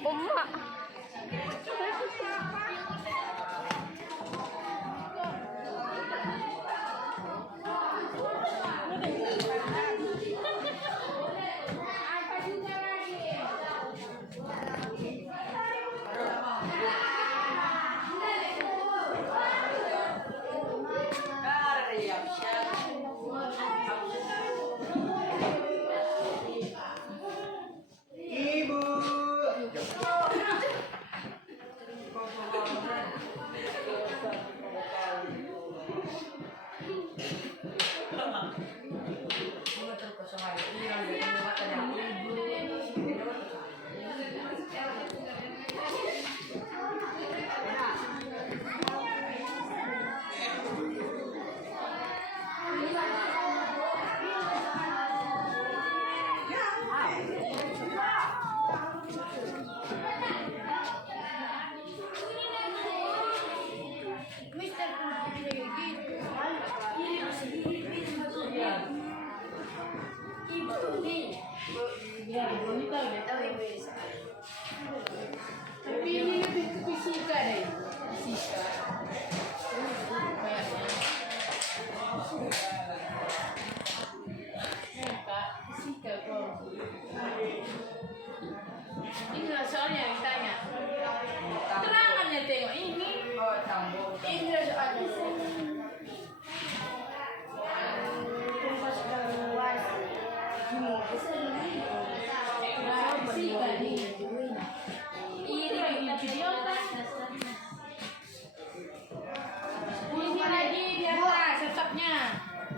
Umma. Tapi ini lebih ke fisika deh. Fisika. Kak, fisika kok. Ini lah soalnya yang tanya. Terangannya tengok ini. Ini lah soalnya.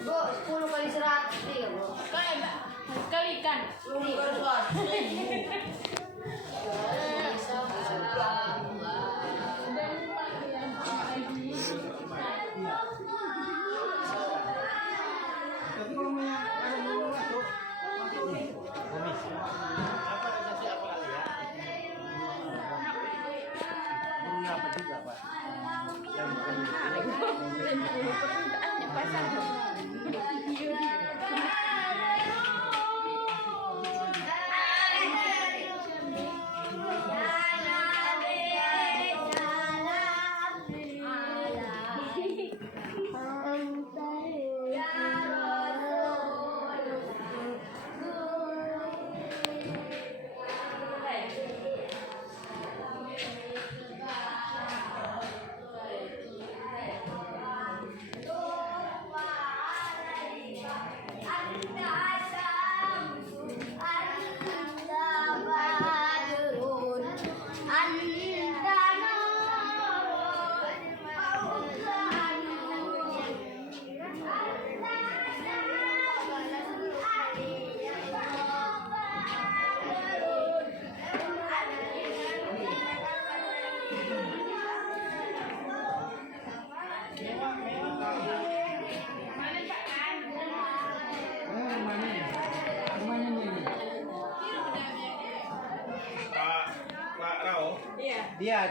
Bu, 10 kali 100 dia, Bu. Kalikan.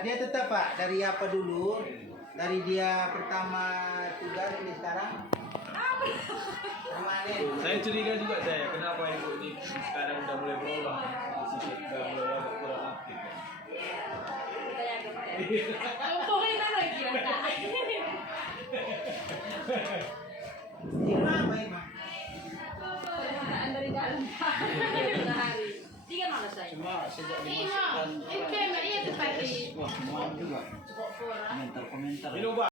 Dia tetap Pak dari apa dulu? Dari dia pertama tugas ini sekarang? Permanen. Saya curiga juga kenapa ibu ini sekarang udah mulai berubah, udah mulai agak kurang aktif. Pokoknya lagi kira-kira. Gimana Pak Ima? Dari dalam. Tiga mana saya? Cuma sejak Iya, itu yang dia tepat di. Wah, semua juga. Komentar-komentar. Minum, Pak.